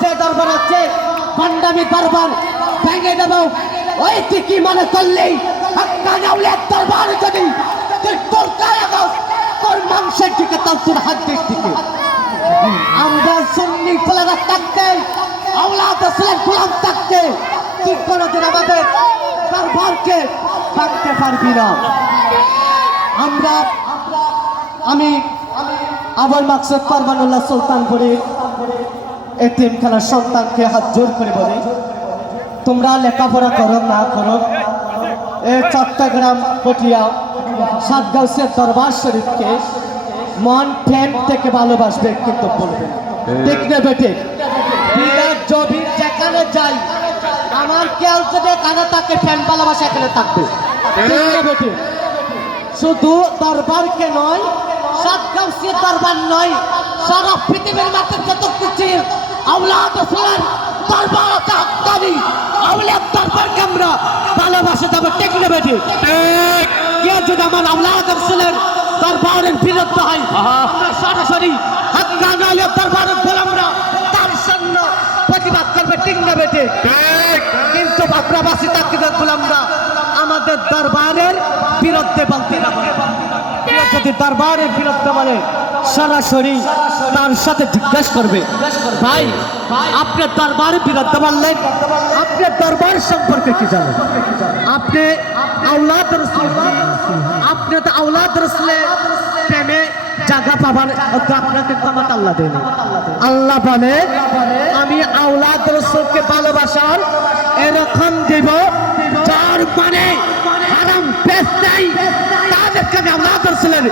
যে দরবার আছে পান্ডামি দরবার ভেঙে দেব। ওই কি মনে করলেই হাক্কানি আউলিয়ার দরবার যদি তুই তোর গায়ে দাও, তোর মাংসের দিকে তোর হাতের দিকে। আমরা সুন্নি ফলারা থাকতে আওলাদ রাসূলের গোলাম থাকতে তুই কোনোদিন আমাদের দরবারকে ভাঙতে পারবি না। আমি আবুল মাকসুদ পারভানুল্লাহ সুলতানপুরের এতিমখানার সন্তানকে হাত জোর করে বলি, তোমরা লেখাপড়া করো না করো, এই চট্টগ্রাম পটিয়া সাতগাঁওসের দরবার শরীফকে মন প্রেম থেকে ভালোবাসবে, কিন্তু বলবে ঠিক না বেটে? জমি যেখানে যাই আমার কেউ যদি এখানে থাকে প্রেম ভালোবাসা এখানে থাকবে, ঠিক না বেটে? শুধু দরবারকে নয়, সাতগাঁওসের দরবার নয়, সারা পৃথিবীর মাঝে যত কিছু আওলাদ রাসূলের দরবার আছে, হাক্কানি আউলিয়ার দরবারকে আমরা ভালোবাসা যাবে, ঠিক না বেটে? কে যদি আমার আওলাদ রাসূলের দরবারের বিরুদ্ধে হয় আমরা সরাসরি হাক্কানি আউলিয়ার দরবারের গোলামরা তার সামনে প্রতিবাদ করবে, ঠিক না বেটে? কিন্তু বাকরাবাসী তাকবীরের গোলামরা আমাদের দরবারের বিরুদ্ধে বলতে না পারে। যদি দরবারের বিরুদ্ধে বলে সরাসরি তার সাথে জিজ্ঞাসা করবে, ভাই আপনার দরবারের বিরুদ্ধে বললেন, আপনার দরবার সম্পর্কে কি জানেন? আপনি আওলাদ রাসূল, আপনি তো আওলাদ রাসূলের প্রেমে জায়গা পাবার আপনাকে ক্ষমতা আল্লাহ দেয়নি। আল্লাহ বলে আমি আওলাদ রাসূলকে ভালোবাসার এরকম দেব যার মানে হারাম পেশ নাই, তাদেরকে আমি আওলাদ রাসূলের